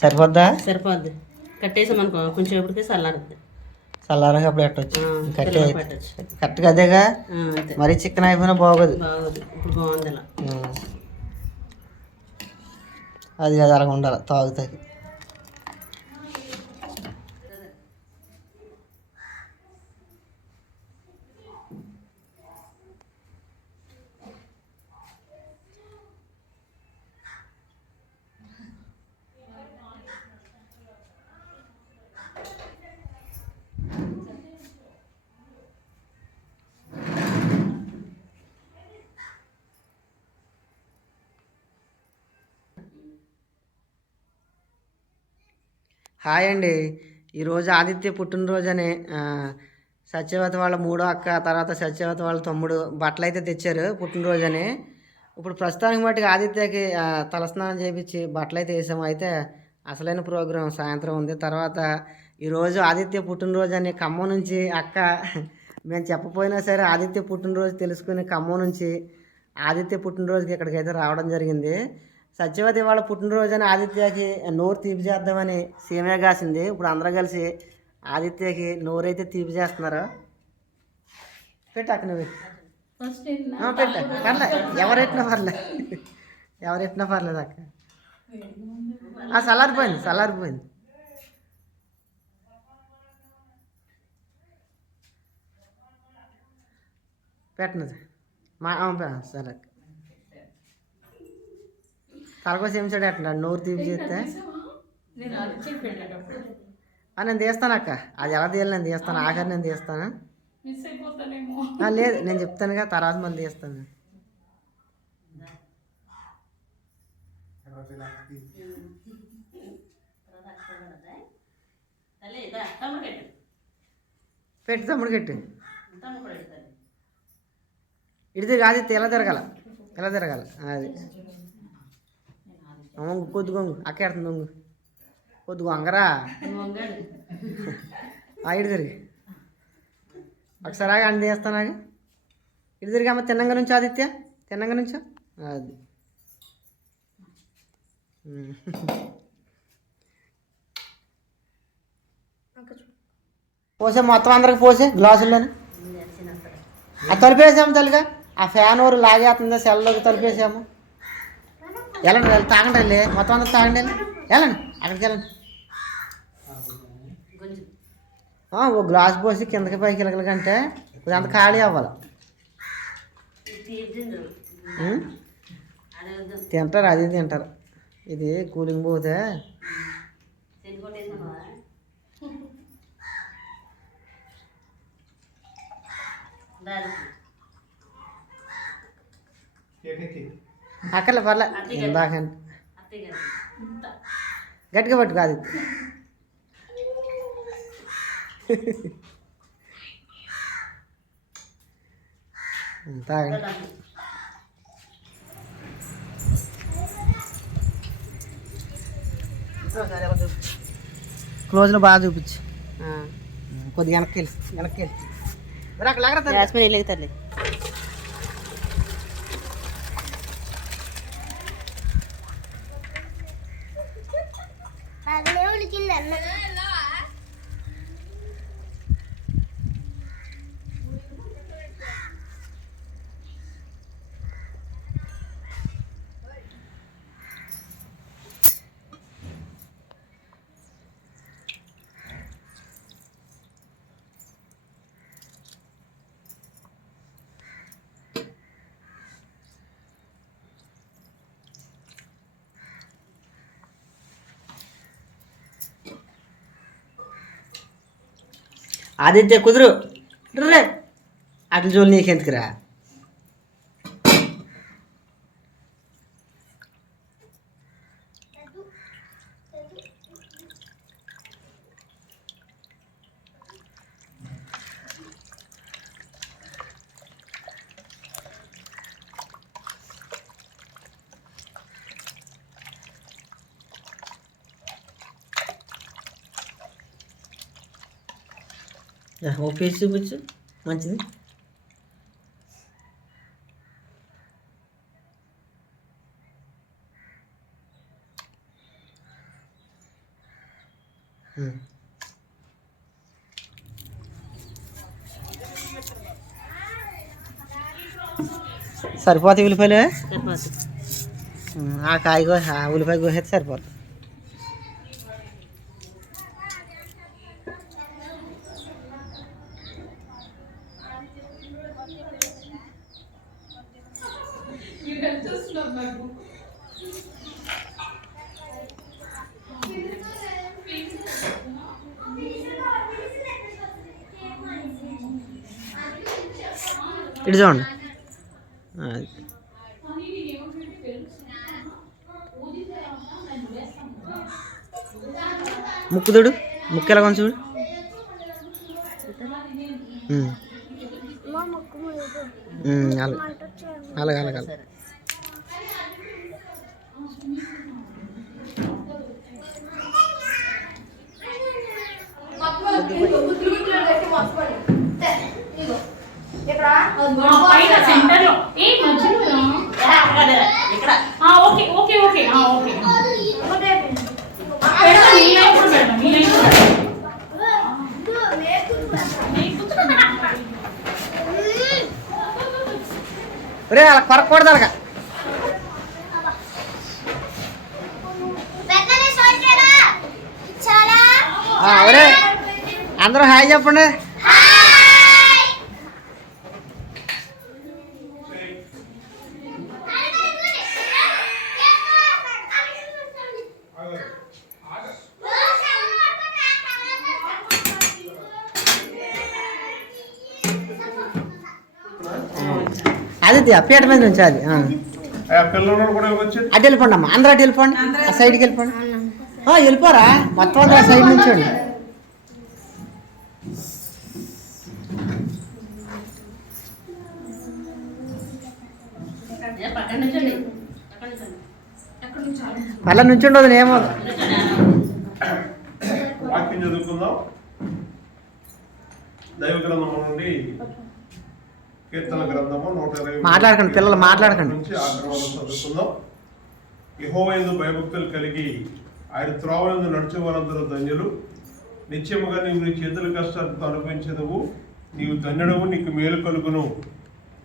సరిపోద్దా? సరిపోద్ది. కట్టేసామనుకో కొంచెం ఎప్పటికే చల్లారుద్ది చల్లారగా అప్పుడు పెట్టవచ్చు కట్టే కరెక్ట్గా అదేగా? మరీ చికెన్ అయిపోయినా బాగోదు. బాగుంది. ఇప్పుడు బాగుంది ఇలా. అది అది అలాగ ఉండాలి తాగుతాకి. హాయ్ అండి. ఈరోజు ఆదిత్య పుట్టినరోజు అని సత్యవతి వాళ్ళ మూడో అక్క తర్వాత సత్యవతి వాళ్ళ తమ్ముడు బట్టలు అయితే తెచ్చారు పుట్టినరోజు అని ఇప్పుడు ప్రస్తుతానికి మట్టుకు ఆదిత్యకి తలస్నానం చేయించి బట్టలు అయితే వేసాము. అయితే అసలైన ప్రోగ్రాం సాయంత్రం ఉంది. తర్వాత ఈరోజు ఆదిత్య పుట్టినరోజు అని ఖమ్మం నుంచి అక్క. మేము చెప్పపోయినా సరే ఆదిత్య పుట్టినరోజు తెలుసుకుని ఖమ్మం నుంచి ఆదిత్య పుట్టినరోజుకి ఇక్కడికైతే రావడం జరిగింది. సత్యవతి వాళ్ళ పుట్టినరోజు అని ఆదిత్యకి నోరు తీపి చేద్దామని సీమే కాసింది. ఇప్పుడు అందరం కలిసి ఆదిత్యకి నోరైతే తీపి చేస్తున్నారు పెట్టు అక్క నువ్వు. పెట్టు పర్లే. ఎవరెట్టినా పర్లే. ఎవరెట్టినా పర్లేదు అక్క. ఆ, చల్లారిపోయింది చల్లారిపోయింది పెట్టినది మా సరే అక్క. తలకోసం ఏం చేయడం ఎట్లా నోరు తీపి చేస్తే నేను తీస్తాను అక్క. అది ఎలా తీయాలి నేను తీస్తాను ఆఖరి నేను తీస్తాను. లేదు నేను చెప్తానుగా తర్వాత మళ్ళీ తీస్తాను. ఇదా పెట్టు తమ్ముడు కట్టి తిరిగి అది ఎలా తిరగాల ఎలా తిరగాల అది. వంగు కొద్దిగా వంగు అక్క ఎడుతుంది వంగు కొద్దిగా ఆ ఇటు తిరిగి. ఒకసారి ఆగా అన్ని తీస్తానాగా ఇటు తిరిగి అమ్మ తిన్నంగా నుంచి ఆదిత్య? తిన్నంగా నుంచో? అది. పోసే మొత్తం అందరికి పోసే గ్లాసుల్లోనే? ఆ తలిపేసాము తల్లిగా. ఆ ఫ్యాన్ ఊరు లాగేస్తుంది సెల్లోకి తలిపేసాము వెళ్ళండి వెళ్ళి తాగండి వెళ్ళి మొత్తం అందరూ తాగండి వెళ్ళి వెళ్ళండి అక్కడికి వెళ్ళండి. ఓ గ్లాస్ పోసి కిందకి పైకి వెళ్ళగల కంటే కొంచెం అంత ఖాళీ అవ్వాలి. తింటారు అది తింటారు. ఇది కూలింగ్ పోతే. దానికి. అక్కర్లే పర్లే గారు గట్టిగా పట్టు కాదు. తాగండి క్లోజ్లో బాగా చూపించు. కొద్దిగా వెనక్కి వెళ్ళి. వెనక్కి వెళ్ళి. మరి అక్కడ లాగరా వెళ్ళి ఆదిత్య కుదురు. రే అట్ల జోలు నీకెందుకురా? ఓ పీస్ చూపించు మంచిది ఉమ్. సరిపోతాయి ఉల్లిపాయలు సరిపోతుంది ఉమ్, ఆ కాయ కో ఆ ఉల్లిపాయ కోసేస్తే సరిపోతుంది ఇటు చూడండి. ముక్కు చూడు. ముక్కు ఎలా చూడు. అలాగే. అలాగే అలాగే అలాగే. సరే పైన సెంటర్లో ఏ మధ్యలో ఓకే ఓకే ఓకే. ఓకే. ఒరే అలా కొరకూడదు అలాగా ఒరే అందరూ హాయ్ చెప్పండి. అది పీట మీద నుంచి అది అటు వెళ్ళిపోండి అమ్మా అందరూ అటు వెళ్ళిపోండి. ఆ సైడ్కి వెళ్ళిపోండి. ఆ, వెళ్ళిపోరా. మొత్తం అందరూ ఆ సైడ్ నుంచండి. మళ్ళీ నుంచి ఉండదు ఏమో వాక్యం చదువుకుందాం. దైవ గ్రంథము నుండి కీర్తన గ్రంథము నూట ఇరవై మాట్లాడకండి, పిల్లలు మాట్లాడకండి. నుంచి ఆగ్రహాలు చదువుకుందాం. యహోవైందు భయభక్తులు కలిగి ఆయన త్రోవలందు నడిచే వారందరూ ధన్యులు. నిత్యముగా నీవు నీ చేతుల కష్టాలతో అనుభవించదువు నీవు ధన్యుడవు నీకు మేలు కలుగును.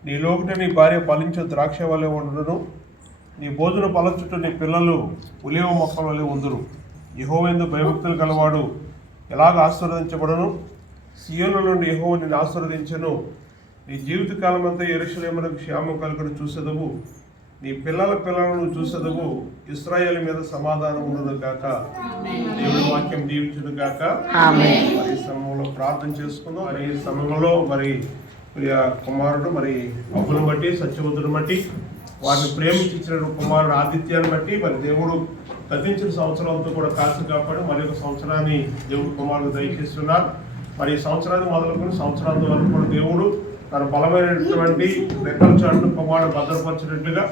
నీ లోకట నీ భార్య ఫలించే ద్రాక్ష వలె ఉండును. నీ భోజన పల చుట్టూ నీ పిల్లలు ఉలేవ మొక్కల వలె ఉందురు. యహోవేందు భయభక్తులు గలవాడు ఎలాగ ఆశీర్వదించబడును? సియోను నుండి యహోవ నిన్ను ఆశీర్వదించను. నీ జీవితకాలం అంతా ఎరుషలేములకు క్షేమం కలుగును చూసెదవు. నీ పిల్లల పిల్లలను చూసెదవు. ఇస్రాయేల్ మీద సమాధానం ఉండదు గాక దేవుడి వాక్యం గాక ఆమేన్. మరి సమయంలో ప్రార్థన చేసుకుందాం. మరి ఈ సమయంలో మరి కుమారుడు మరి అప్పును బట్టి సత్యవంతుని బట్టి వారిని ప్రేమించిన కుమారుడు ఆదిత్యాన్ని బట్టి మరి దేవుడు గతించిన సంవత్సరాలతో కూడా కాల్చి కాపాడి మరి ఒక సంవత్సరాన్ని దేవుడు కుమారుడు దయచేస్తున్నారు మరి ఈ సంవత్సరాన్ని మొదలుకొని సంవత్సరాంతం వరకు కూడా దేవుడు తన బలమైనటువంటి రెక్కల చాటును కుమారుడు భద్రపరిచినట్లుగా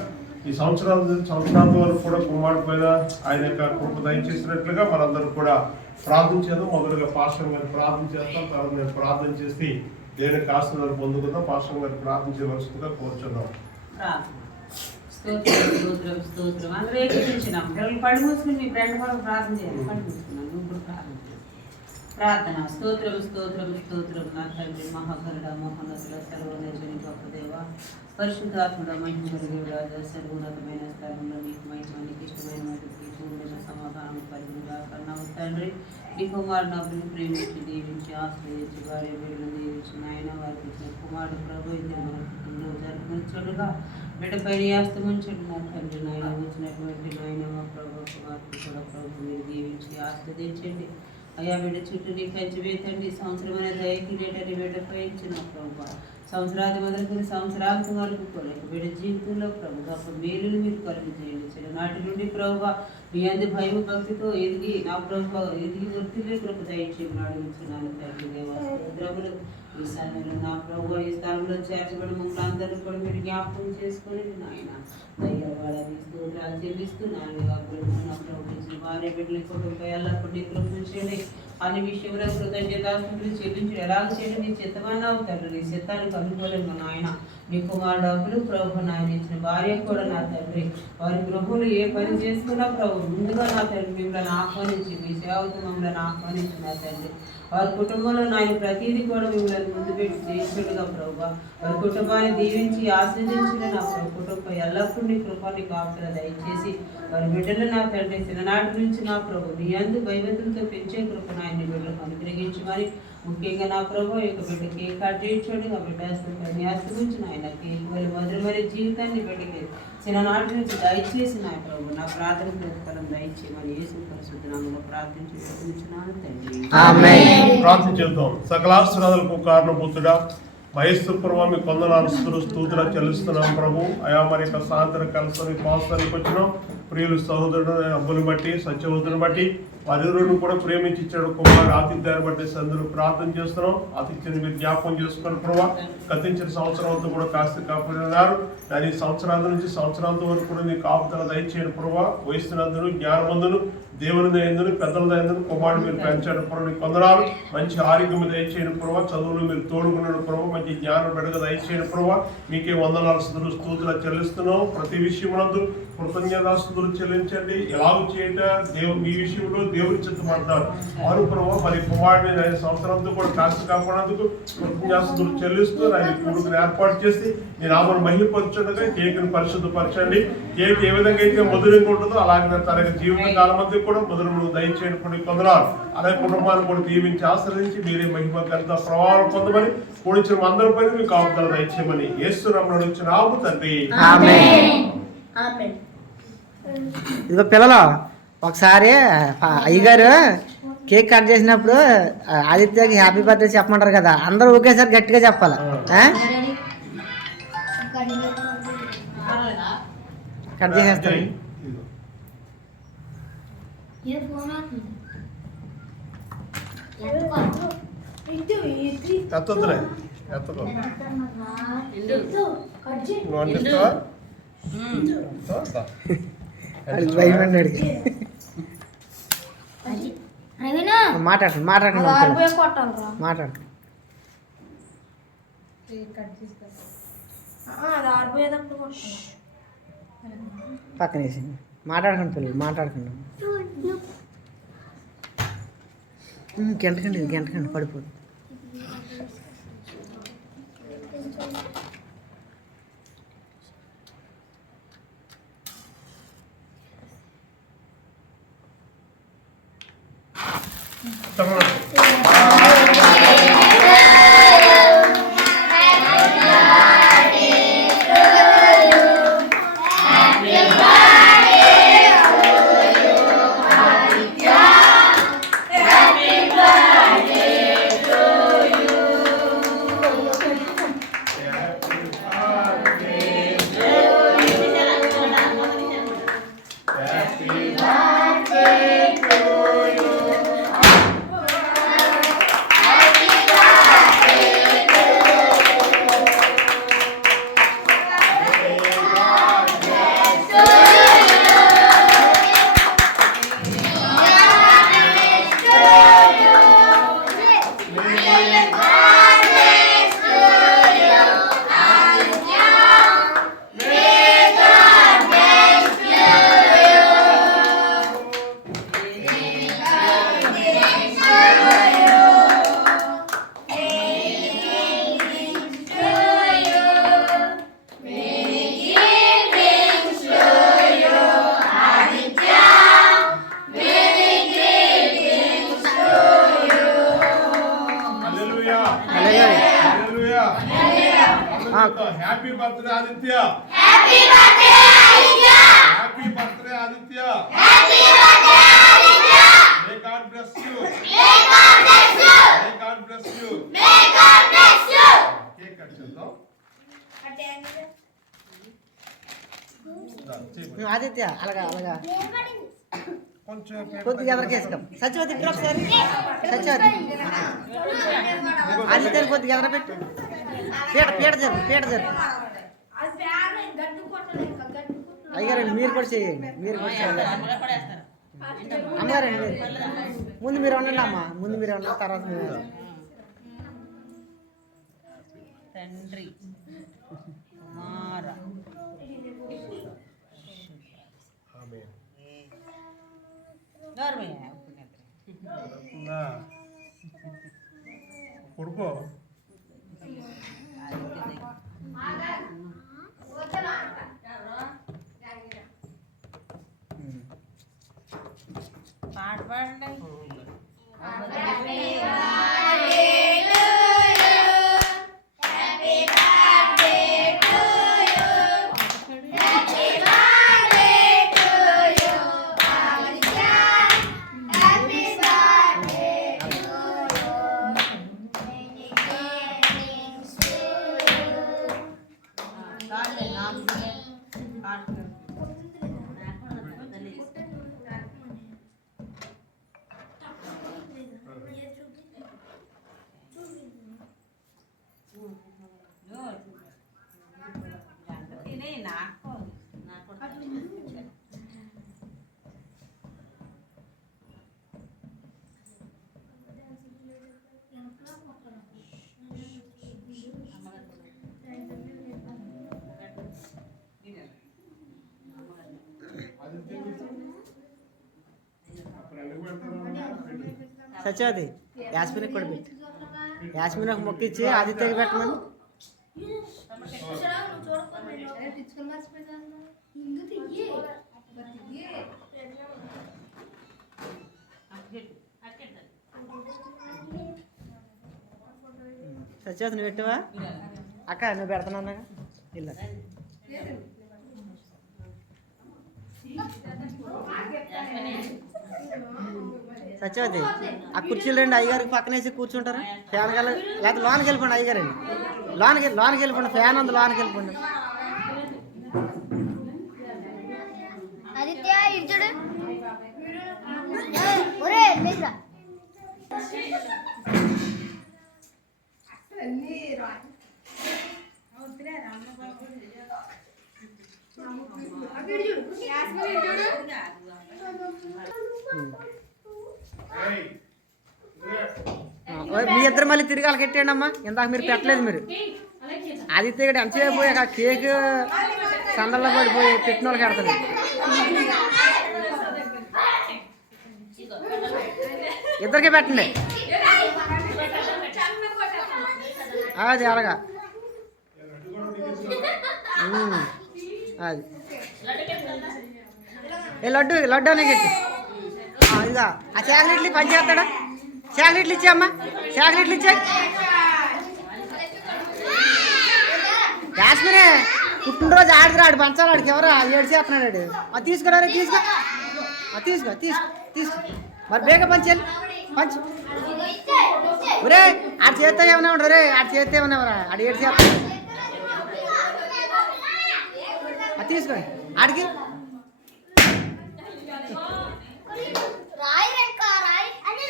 ఈ సంవత్సరాల సంవత్సరాల వరకు కూడా కుమారుడు పైన ఆయన యొక్క కృప దయచేసినట్లుగా మనందరూ కూడా ప్రార్థన చేద్దాం. మొదలుగా పాస్టర్ గారు ప్రార్థన చేస్తాం తర్వాత నేను ప్రార్థన చేసి దేవుని కాస్తున్నారు పొందుకుందాం. పాస్టర్ గారు ప్రార్థన చేయవలసిందిగా కోరుచున్నాం. స్తోత్రం స్తోత్రం స్తోత్రం. అందరూ ఏకీపించినాం పిల్లలు పడి మూసుకుని మీ ఫ్రెండ్ కూడా ప్రార్థన చేయాలి. పడి మూసుకున్నాను నువ్వు కూడా ప్రార్థన ప్రార్థన. స్తోత్రం స్తోత్రం స్తోత్రం నా తండ్రి మహాకరుడ మహోన్నతుల సర్వనజని గొప్ప దేవ. పరిశుద్ధాత్ముడ మహిమ సర్వోన్నతమైన స్థలంలో మీకు మహిమ ఇష్టమైన వాటికి సమాధానం కలిగిన కన్నావు తండ్రి మీ కుమారుడు నవ్వుని ప్రేమించి దీవించి ఆశ్రయించి వారి బిడ్డలు దీవించి నాయన వారికి ఇచ్చిన కుమారుడు ప్రభు ఇద్దరు మనకు జరుగుతున్నట్లుగా బిడ్డపై ఆస్తమించండి నా తండ్రి నాయన వచ్చినటువంటి నాయన మా ప్రభు కుమార్తె కూడా ప్రభు మీరు దీవించి ఆస్వాదించండి అయ్యా బిడ్డ చుట్టూ నీ కంచి వేతండి సంవత్సరం అనే దయకి బిడ్డ బిడ్డపై ప్రభు. సంవత్సరాది మొదలుకొని సంవత్సరాలకు వరకు కూడా బిడ్డ జీవితంలో ప్రభు గొప్ప మేలును మీరు కలుగు చేయండి. చిన్ననాటి నుండి ప్రభు మీ అందు భయం భక్తితో ఎదిగి నా ప్రభు ఎదిగి వృత్తిలో కృప దయచేయమని అడుగుతున్నాను తండ్రి దేవా. ఈ సమయంలో నా ప్రభు ఈ స్థలంలో చేర్చబడి మమ్మల్ని అందరూ కూడా మీరు జ్ఞాపకం చేసుకొని నాయన. దయ్యాల వాళ్ళని స్తోత్రాలు చెల్లిస్తూ నాలుగుగా నా ప్రభు భార్య బిడ్డల కుటుంబం ఎల్లప్పుడూ కృపించండి అన్ని విషయంలో కృతజ్ఞతాస్తులు చెల్లించి. ఎలా చేయడం? నీ చిత్తమన్నావు తండ్రి నీ చిత్తానికి అనుకూలంగా నాయన. నీ కుమారుడు అప్పులు ప్రభు నాయనించిన భార్య కూడా నా తండ్రి. వారి గృహంలో ఏ పని చేసుకున్నా ప్రభు ముందుగా నా తండ్రి మిమ్మల్ని ఆహ్వానించి. మీ సేవకు మమ్మల్ని ఆహ్వానించి నా తండ్రి. వారి కుటుంబంలో నాయన ప్రతిదీ కూడా మిమ్మల్ని ముందు పెట్టి చేసినట్టుగా ప్రభు. వారి కుటుంబాన్ని దీవించి ఆశ్రదించిన నా ప్రభు కుటుంబం ఎల్లప్పుడూ నీ కృపాన్ని కాపుల దయచేసి వారి బిడ్డలు నా తండ్రి చిన్ననాటి నుంచి నా ప్రభు మీ అందు భయభద్రులతో పెంచే కృప నాయన బిడ్డలకు అనుగ్రహించమని ముఖ్యంగా నా ప్రభు యొక్క బిడ్డ కేక్ కట్ చేయించాడు ఆ బిడ్డ నుంచి నాయన కేక్ మరి మధురమైన జీవితాన్ని బిడ్డకి చిన్ననాటి నుంచి దయచేసి నా ప్రభు నా ప్రార్థన ప్రతిఫలం దయచేయమని యేసు పరిశుద్ధ నామంలో ప్రార్థించి వేడుకుంటున్నాను తండ్రి. ఆమేన్. ప్రార్థన చేద్దాం. సకలాశ్రాదులకు కారణభూతుడా మహేశ్వర ప్రభావ మీ కొందనాలు స్తూతుల చెల్లిస్తున్నాం ప్రభు. అయా మరి యొక్క సాయంత్రం కలుసుకొని పాస్తానికి వచ్చినాం. ప్రియులు సహోదరుడు అబ్బుని బట్టి సత్యవతుని బట్టి వారిరువును కూడా ప్రేమించి ఇచ్చాడు కుమారు ఆతిథ్యాన్ని బట్టి సందులు ప్రార్థన చేస్తున్నాం. ఆతిథ్యాన్ని మీరు జ్ఞాపకం చేసుకుని ప్రభావ గతించిన సంవత్సరం అంతా కూడా కాస్త కాపాడినారు. దాని సంవత్సరాల నుంచి సంవత్సరాల వరకు కూడా నీ కాపుదల దయచేయని ప్రభావ వయస్సునందును జ్ఞానమందును దేవుని దయందును పెద్దల దయందును కుమారుడు మీరు పెంచాడు ప్రభు కొందరాలు. మంచి ఆరోగ్యం దయచేయని ప్రభావ. చదువులు మీరు తోడుకున్నాడు ప్రభావ. మంచి జ్ఞానం పెడగ దయచేయని ప్రభావ. మీకే వందనాలు స్థుతులు స్తూతులు చెల్లిస్తున్నాం. ప్రతి విషయమునందు కృతజ్ఞతాస్తులు చెల్లించండి. ఎలా చేయట దేవు మీ విషయంలో దేవుడు చెప్పమంటారు వారు ప్రభావ మరి కుమారుడిని ఐదు సంవత్సరంతో కూడా కాస్త కాపాడేందుకు కృతజ్ఞాస్తులు చెల్లిస్తూ ఆయన కొడుకుని ఏర్పాటు చేసి నేను ఆమెను మహిళపరచుండగా కేకుని పరిశుద్ధపరచండి. కేక్ ఏ విధంగా అయితే మధురంగా ఉంటుందో అలాగే తన జీవిత కాలం మధ్య కూడా మధురములు దయచేయడం కొన్ని కొందరాలు. అలాగే కుటుంబాన్ని కూడా దీవించి ఆశ్రయించి మీరే మహిమ గంట ప్రభావం పొందమని కూడిచిన అందరిపై మీకు కాపుదల దయచేయమని ఏసు రమ్మను వచ్చిన ఆపు తండ్రి ఇదిగో పిల్లలు ఒకసారి అయ్యగారు కేక్ కట్ చేసినప్పుడు ఆదిత్యకి హ్యాపీ బర్త్డే చెప్పమంటారు కదా. అందరూ ఒకేసారి గట్టిగా చెప్పాలి? ఆ? కట్ చేసేస్తారు ఎత్తొద్దులే. ఎత్తదు మాట్లాడండి మాట్లాడండి మాట్లాడండి పక్కన వేసి మాట్లాడకండి పిల్లలు మాట్లాడకండి. గెంటకండి గెంటకండి పడిపోదు. అందరితో happy birthday Aditya happy birthday Aditya may God bless you may God bless you cake cut చేద్దాం దా, చేయి. ఉమ్, ఆదిత్య అలాగా అలాగా కొంచెం కొద్దిగా ఎదరికి వేసుకో సత్యవతి ఒకసారి సత్యవతి ఆదిత్యని కొద్దిగా ఎదర పెట్టు పీట పీట జరుపు పీట జరుపు అది బ్యాగ్ గడ్డు కొట్టలేదు ఇంకా గడ్డు కొట్టలేదు అయ్యారండి మీరు కూడా చేయండి మీరు కూడా చేయండి అమ్మగారండి మీరు ముందు మీరు ఉండండి అమ్మా ముందు మీరు ఉండండి తర్వాత మేము తండ్రి కుమార గౌరవయ్య నా కొడుకో పాట పాడండి తినే సత్యవతి యాస్మిన్కి కూడా పెట్టు. యాస్మిన్ ఒక మొక్క ఇచ్చి ఆదిత్యకి పెట్టమని. సత్యవతి నువ్వు పెట్టావా? అక్క నువ్వు పెడతానన్నాగా ఇలా. సత్యవతి ఆ కుర్చీలు రండి అయ్యగారికి పక్కన వేసి కూర్చుంటారా. ఫ్యాన్ గల లేకపోతే లోనికి వెళ్ళిపోండి అయ్యగారండి లోనికి లోనికి వెళ్ళిపోండి. ఫ్యాన్ ఉంది లోనికి వెళ్ళిపోండి. ఆదిత్య ఇచ్చుడు ఒరే లేదురా ఏయ్, ఇదే. ఆ, ఓయ్, మీ ఇద్దరు మళ్ళీ తిరిగి అలకెట్టండి అమ్మా? ఇందాక మీరు పెట్టలేదు మీరు. అది ఇక్కడ ఎంతసేపు పోయాక కేక్ సందల్లో పడిపోయి పెట్టిన వాళ్ళకి పెడతాడు ఇద్దరికి పెట్టండి. అది అలాగా. అది. ఏ లడ్డు లడ్డు అనే ఇదిగా ఆ చాక్లెట్లు పని చేస్తాడా? చాక్లెట్లు ఇచ్చామ్మా చాక్లెట్లు ఇచ్చా యాస్మినే పుట్టినరోజు ఆడికి రాడు పంచాలి ఆడికి ఎవరు? ఏడు చేస్తున్నాడు ఆడు. అది తీసుకురా తీసుకో. అది తీసుకో తీసుకో తీసుకో. మరి బేగ పంచాలి పంచు. ఒరే ఆడు చేస్తే ఏమన్నా ఉండరు రే ఆడు చేస్తే ఏమన్నా ఎవరా ఆడు ఏడు చేస్తాడు అది ఆడికి. రాయి రేఖ రాయి అదే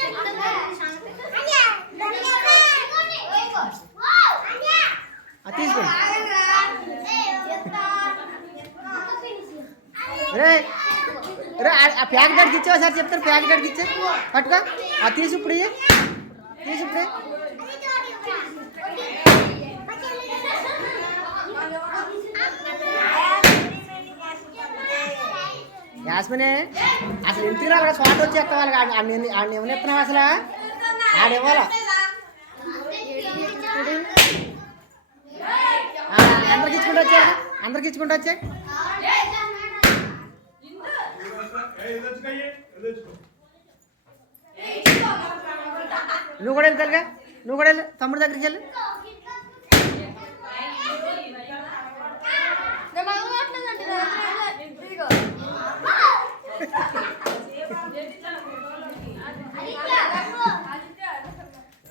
అది తీసుకోండి రే రే ఆ- ఆ ప్యాకెట్ అడిగి ఇచ్చావా సార్ చెప్తారు ప్యాకెట్ అడిగి ఇచ్చా పట్టుకో అది తీసి ఇప్పుడు ఇయ్యి. తీసి ఇప్పుడు ఇయ్యి. అసలు ఇంటికి రా కూడా స్వాట్ వచ్చి ఎక్కవాలి ఆడిని ఆడిని ఏమైనా ఎత్తున్నావు అసలు? ఆడు అందరికి ఇచ్చుకుంటూ వచ్చా? అందరికి ఇచ్చుకుంటూ వచ్చా? నువ్వు కూడా వెళ్తారుగా నువ్వు కూడా వెళ్ళు తమ్ముడి దగ్గరికి వెళ్ళు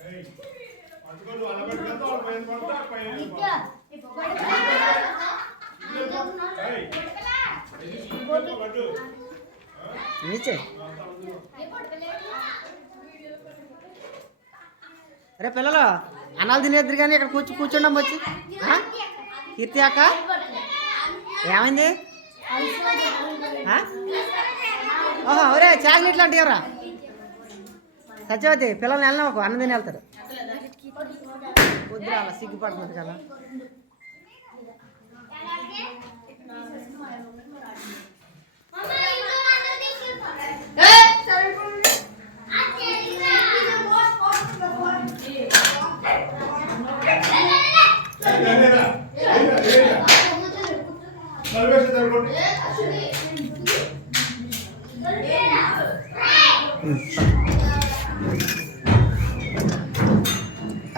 ఏయ్, పట్టుకో, నువ్వు అలా పెట్టుకెళ్తావు, వాళ్ళు పైన పడతారు, పైన వెళ్ళిపోతారు. ఏయ్, ఇది తీసుకెళ్ళిపో, లడ్డు. నిచ్చే అరే పిల్లలు అన్నాలు తినేద్దరు కానీ ఇక్కడ కూర్చు కూర్చుండం వచ్చి. ఆ? కీర్తి అక్క? ఏమైంది? ఓహో ఒరే చాక్లెట్లు అంటే ఎవరా సత్యవతి పిల్లల్ని వెళ్ళినా ఒక అన్నం తిని వెళ్తారు వద్దురా అలా సిగ్గుపడుతుంది కదా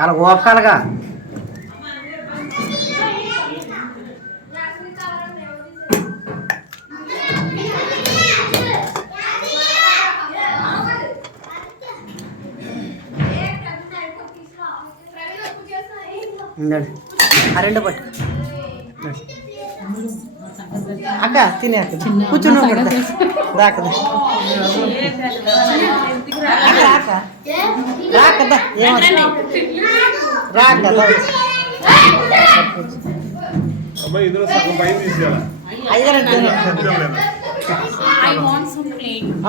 అలా ఓకాలుగా ఉండండి. ఆ రెండు పట్టు ఉండండి. అక్క తినే అక్క కూర్చుని రాక రాక రాకదా రాకదా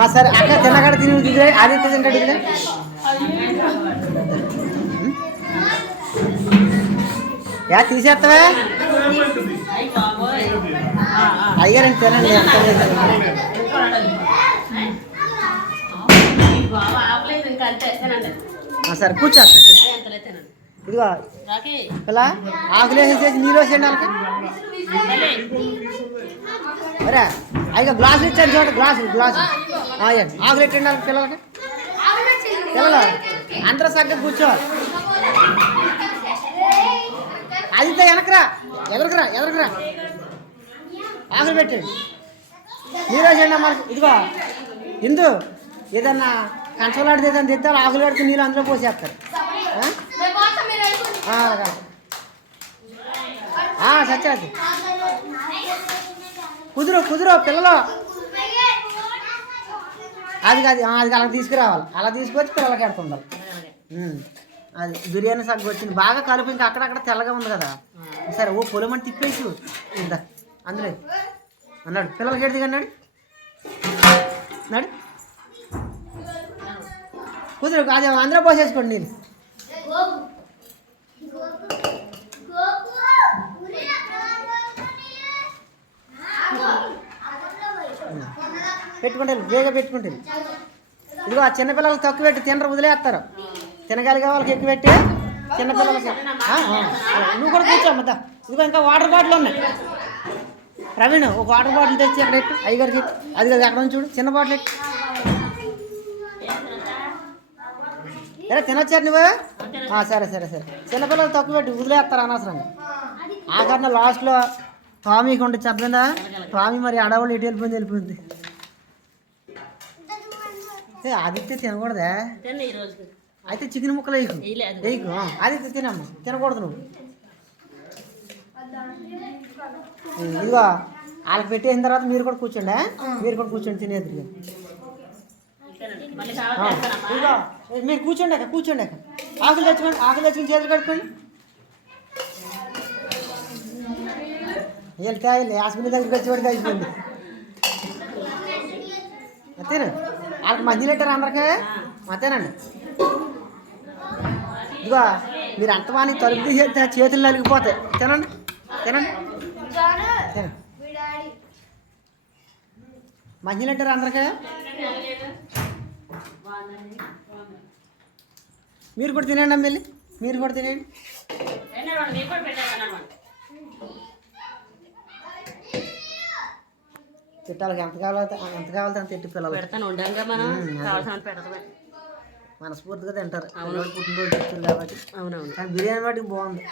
సరే అక్క తిన్నగాడ తిని దిగులే ఆదిత్య తింటాడు దిగులే యా తీసేస్తావా అయ్యారంటే తినండి అంత సరే కూర్చో తినండి. ఇదిగో పిల్ల ఆకులు వేసేసి నీళ్ళు వేసేయండి వాళ్ళకి ఒరే అయిగా గ్లాసులు ఇచ్చాను చూడండి గ్లాసులు గ్లాసులు. ఆకులు ఎట్టండి వాళ్ళకి పిల్లలకి. పిల్లలు అందరూ సగ్గ కూర్చో. ఆదిత్య వెనకరా ఎదరకురా ఎదరకురా ఆకులు పెట్టండి నీళ్ళు వేసేయండి అమ్మ ఇదిగో ఇందు ఏదన్నా కంచలాడితే ఏదన్నా తెస్తారు ఆకులు పెడితే నీళ్ళు అందులో పోసేస్తారు. సత్యవతి కుదురు కుదురు పిల్లలు. అది కాదు అది అలా తీసుకురావాలి. అలా తీసుకొచ్చి పిల్లలకి ఎడుతుండాలి. అది బిర్యానీ సగ్గు వచ్చింది. బాగా కలుపు ఇంకా అక్కడక్కడ తెల్లగా ఉంది కదా. సరే ఓ పొలం అని తిప్పేసి ఇందా అందులో. అన్నాడు పిల్లలకి ఎడిది అన్నాడు నాడు. కుదురు కాదు అందరూ పోసేసుకోండి నేను పెట్టుకుంటారు వేగ పెట్టుకుంటారు ఇదిగో ఆ చిన్నపిల్లలు తక్కువ పెట్టి తినరు వదిలేస్తారు. తినగలిగే వాళ్ళకి ఎక్కువ పెట్టి చిన్నపిల్లలకి నువ్వు కూడా కూర్చో ఇదిగో ఇంకా వాటర్ బాటిల్ ఉన్నాయి. ప్రవీణ్ ఒక వాటర్ బాటిల్ తెచ్చి అక్కడ పెట్టు. అయ్యగారికి అది అక్కడ చూడు చిన్న బాటిల్ ఎట్టు ఎలా తినొచ్చారు నువ్వు? సరే సరే సరే. చిన్నపిల్లలు తక్కువ పెట్టి వదిలేస్తారు అనవసరంగా. ఆ కారణం లాస్ట్లో టామీకి ఉంటే చెప్పలేదా? టామీ మరి అడవులు ఎటు వెళ్ళిపోయింది వెళ్ళిపోయింది. ఆదిత్య తినకూడదా? అయితే చికెన్ ముక్కలు వేయకు. వేయకు ఆదిత్య తినమ్మా. తినకూడదు నువ్వు. ఇదిగో వాళ్ళకి పెట్టేసిన తర్వాత మీరు కూడా కూర్చోండి? మీరు కూడా కూర్చోండి తినేది తినండి మళ్ళీ ఆ, కావాలి చేస్తానమ్మా ఇదిగో ఏ, మీరు కూర్చోండి అక్క కూర్చోండి అక్క. ఆకులు తెచ్చుకోండి ఆకులు తెచ్చుకుని చేతులు కట్టుకోండి వెళ్తే హాస్పిటల్ దగ్గరికి వచ్చేవాడికి అయిపోయింది అంతేనా వాళ్ళకి మంచి లెటర్ అందరికీ? అంతేనండి ఇదిగో మీరు అంతమాని తలుపు తీసేస్తే చేతులు నలిగిపోతాయి. తినండి తినండి. తినండి. మంచి లెటర్ అందరికీ? మీరు కూడా తినండి అమ్మ వెళ్ళి. మీరు కూడా తినండి. తిట్టాలకి ఎంత కావాలో ఎంత కావాలో అంత తిట్టి పిల్లలు పెడతాను ఉండంగా మనం. పెడతాం మనస్ఫూర్తిగా తింటారు. పిల్లలు పుట్టినరోజు తెచ్చారు కాబట్టి. అవునవును. కానీ బిర్యానీ మటుకు బాగుంది.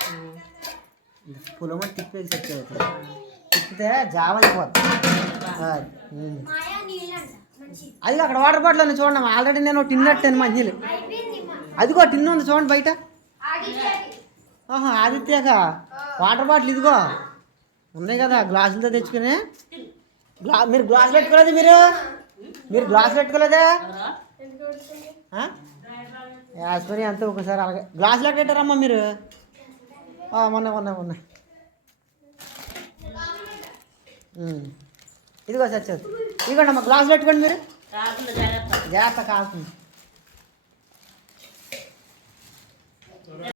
పులం అంటే తిప్పేసి వచ్చేది తిప్పితే జావ అయిపోద్ది. అది. అక్కడ వాటర్ బాటిల్ ఉంది చూడండి ఆల్రెడీ నేను టిన్ అట్టాను మంచిలు అదిగో టిన్ ఉంది చూడండి బయట. ఆహా ఆదిత్యక వాటర్ బాటిల్ ఇదిగో. ఉన్నాయి కదా గ్లాసులతో తెచ్చుకుని. గ్లా మీరు గ్లాసులు పెట్టుకోలేదు మీరు? మీరు గ్లాసులు పెట్టుకోలేదా? ఎవరో? యాస్పరి అంతా ఒకసారి అలాగే. గ్లాసులు ఎక్కడ పెట్టారమ్మా మీరు. మొన్న మొన్న మొన్న. ఇదిగో సచ్చేది ఇదిగోండి అమ్మా గ్లాసులు పెట్టుకోండి మీరు. జాగ్రత్త. జాగ్రత్త కాల్తుంది.